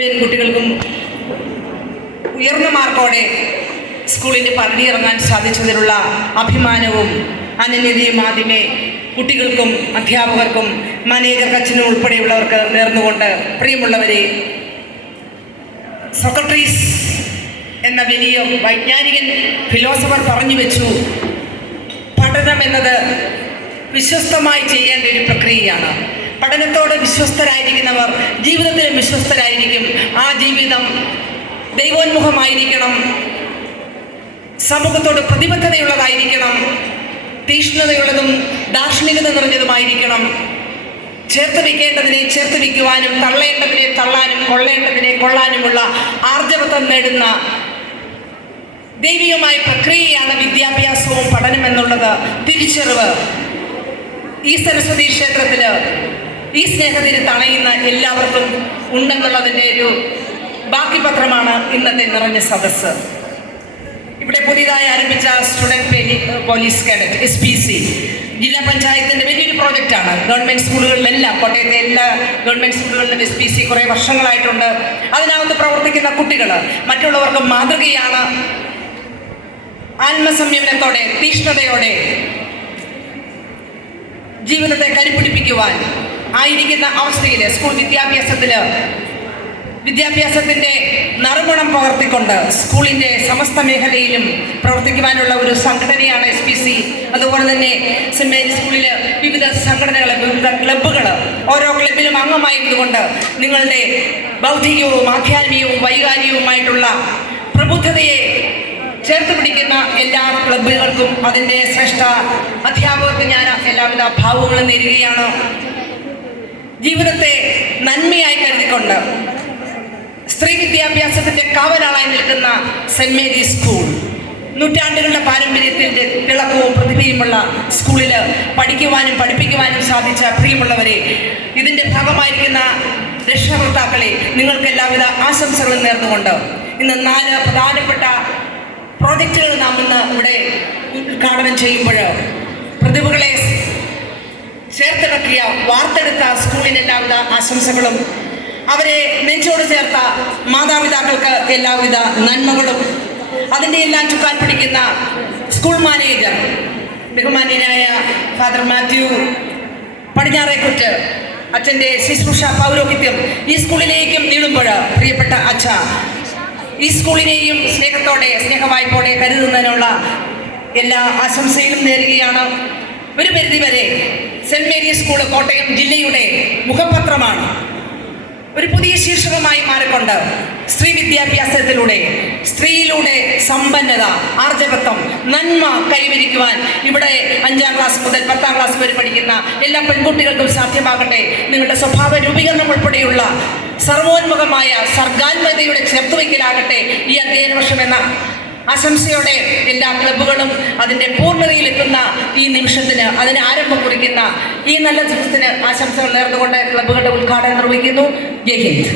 പെൺകുട്ടികൾക്കും ഉയർന്ന മാർക്കോടെ സ്കൂളിൻ്റെ പടിയിറങ്ങാൻ സാധിച്ചതിലുള്ള അഭിമാനവും അനന്യതയും ആദ്യമേ കുട്ടികൾക്കും അധ്യാപകർക്കും മാനേജർ കച്ചിനും ഉൾപ്പെടെയുള്ളവർക്ക് നേർന്നുകൊണ്ട്, പ്രിയമുള്ളവരെ, സോക്രട്ടീസ് എന്ന വലിയ വൈജ്ഞാനികൻ ഫിലോസഫർ പറഞ്ഞു വെച്ചു, പഠനം എന്നത് വിശ്വസ്തമായി ചെയ്യേണ്ട ഒരു പ്രക്രിയയാണ്. പഠനത്തോട് വിശ്വസ്തരായിരിക്കുന്നവർ ജീവിതത്തിലും വിശ്വസ്തരായിരിക്കും. ആ ജീവിതം ദൈവോന്മുഖമായിരിക്കണം, സമൂഹത്തോട് പ്രതിബദ്ധതയുള്ളതായിരിക്കണം, തീക്ഷ്ണതയുള്ളതും ദാർശനികത നിറഞ്ഞതുമായിരിക്കണം. ചേർത്ത് വയ്ക്കേണ്ടതിനെ ചേർത്ത് വയ്ക്കുവാനും തള്ളേണ്ടതിനെ തള്ളാനും കൊള്ളേണ്ടതിനെ കൊള്ളാനുമുള്ള ആർജവത്വം നേടുന്ന ദൈവികമായ പ്രക്രിയയാണ് വിദ്യാഭ്യാസവും പഠനം എന്നുള്ളത് തിരിച്ചറിവ് ഈ സരസ്വതി ക്ഷേത്രത്തിൽ ഈ സ്നേഹത്തിന് തണയുന്ന എല്ലാവർക്കും ഉണ്ടെന്നുള്ളതിൻ്റെ ഒരു ബാക്കി പത്രമാണ് ഇന്നത്തെ നിറഞ്ഞ സദസ്സ്. ഇവിടെ പുതിയതായി ആരംഭിച്ച സ്റ്റുഡൻറ് പോലീസ് കേഡറ്റ് SPC ജില്ലാ പഞ്ചായത്തിൻ്റെ വലിയൊരു പ്രോജക്റ്റാണ്. ഗവൺമെൻറ് സ്കൂളുകളിലെല്ലാം, കോട്ടയത്തെ എല്ലാ ഗവൺമെൻറ് സ്കൂളുകളിലും SPC കുറേ വർഷങ്ങളായിട്ടുണ്ട്. അതിനകത്ത് പ്രവർത്തിക്കുന്ന കുട്ടികൾ മറ്റുള്ളവർക്ക് മാതൃകയാണ്. ആത്മസംയമനത്തോടെ തീക്ഷ്ണതയോടെ ജീവിതത്തെ കരുപിടിപ്പിക്കുവാൻ ആയിരിക്കുന്ന അവസ്ഥയിൽ സ്കൂൾ വിദ്യാഭ്യാസത്തിൻ്റെ നറുമണം പകർത്തിക്കൊണ്ട് സ്കൂളിൻ്റെ സമസ്ത മേഖലയിലും പ്രവർത്തിക്കുവാനുള്ള ഒരു സംഘടനയാണ് SPC. അതുപോലെ തന്നെ സെൻറ് മേരീസ് സ്കൂളിൽ വിവിധ സംഘടനകൾ, വിവിധ ക്ലബ്ബുകൾ, ഓരോ ക്ലബിലും അംഗമായിരുന്നുകൊണ്ട് നിങ്ങളുടെ ബൗദ്ധികവും ആധ്യാത്മികവും വൈകാരികവുമായിട്ടുള്ള പ്രബുദ്ധതയെ ചേർത്ത് പിടിക്കുന്ന എല്ലാ ക്ലബ്ബുകൾക്കും അതിൻ്റെ ശ്രേഷ്ഠ അധ്യാപകർക്ക് ഞാൻ എല്ലാവിധ ഭാവങ്ങളും നേരുകയാണ്. ജീവിതത്തെ നന്മയായി കരുതിക്കൊണ്ട് സ്ത്രീ വിദ്യാഭ്യാസത്തിൻ്റെ കാവലാളായി നിൽക്കുന്ന സെൻറ് മേരീസ് സ്കൂൾ, നൂറ്റാണ്ടുകളുടെ പാരമ്പര്യത്തിൻ്റെ തിളക്കവും പ്രതിഭയുമുള്ള സ്കൂളിൽ പഠിക്കുവാനും പഠിപ്പിക്കുവാനും സാധിച്ച പ്രിയമുള്ളവരെ, ഇതിൻ്റെ ഭാഗമായിരിക്കുന്ന രക്ഷകർത്താക്കളെ, നിങ്ങൾക്ക് എല്ലാവിധ ആശംസകളും നേർന്നുകൊണ്ട് ഇന്ന് 4 പ്രധാനപ്പെട്ട പ്രോജക്റ്റുകൾ നാം ഇന്ന് ഇവിടെ ഉദ്ഘാടനം ചെയ്യുമ്പോൾ പ്രതിഭകളെ ചേർത്തിണക്കിയ വാർത്തെടുത്ത സ്കൂളിന് എല്ലാവിധ ആശംസകളും, അവരെ നെഞ്ചോട് ചേർത്ത മാതാപിതാക്കൾക്ക് എല്ലാവിധ നന്മകളും, അതിൻ്റെ എല്ലാം ചുക്കാൻ പിടിക്കുന്ന സ്കൂൾ മാനേജർ ബഹുമാന്യനായ ഫാദർ മാത്യു പടിഞ്ഞാറേക്കുറ്റ് അച്ഛൻ്റെ ശുശ്രൂഷ പൗരോഹിത്യം ഈ സ്കൂളിലേക്കും നീളുമ്പോൾ, പ്രിയപ്പെട്ട അച്ഛ, ഈ സ്കൂളിനെയും സ്നേഹത്തോടെ സ്നേഹവായ്പോടെ കരുതുന്നതിനുള്ള എല്ലാ ആശംസയിലും നേരുകയാണ്. ഒരു പരിധിവരെ സെൻറ് മേരീസ് സ്കൂൾ കോട്ടയം ജില്ലയുടെ മുഖപത്രമാണ്. ഒരു പുതിയ ശീർഷകമായി മാറിക്കൊണ്ട് സ്ത്രീ വിദ്യാഭ്യാസത്തിലൂടെ, സ്ത്രീയിലൂടെ സമ്പന്നത, ആർജവത്വം, നന്മ കൈവരിക്കുവാൻ ഇവിടെ 5ാം ക്ലാസ് മുതൽ 10ാം ക്ലാസ് വരെ പഠിക്കുന്ന എല്ലാ പെൺകുട്ടികൾക്കും സാധ്യമാകട്ടെ. നിങ്ങളുടെ സ്വഭാവ രൂപീകരണം ഉൾപ്പെടെയുള്ള സർവോന്മുഖമായ സർഗാത്മകതയുടെ ചേർത്തുവയ്ക്കലാകട്ടെ ഈ അധ്യയന വർഷം എന്ന ആശംസയോടെ എല്ലാ ക്ലബ്ബുകളും അതിൻ്റെ പൂർണ്ണതയിലെത്തുന്ന ഈ നിമിഷത്തിന്, അതിന് ആരംഭം കുറിക്കുന്ന ഈ നല്ല ദിവസത്തിന് ആശംസകൾ നേർന്നുകൊണ്ട് ക്ലബ്ബുകളുടെ ഉദ്ഘാടനം നിർവഹിക്കുന്നു. ജയ് ഹിന്ദ്.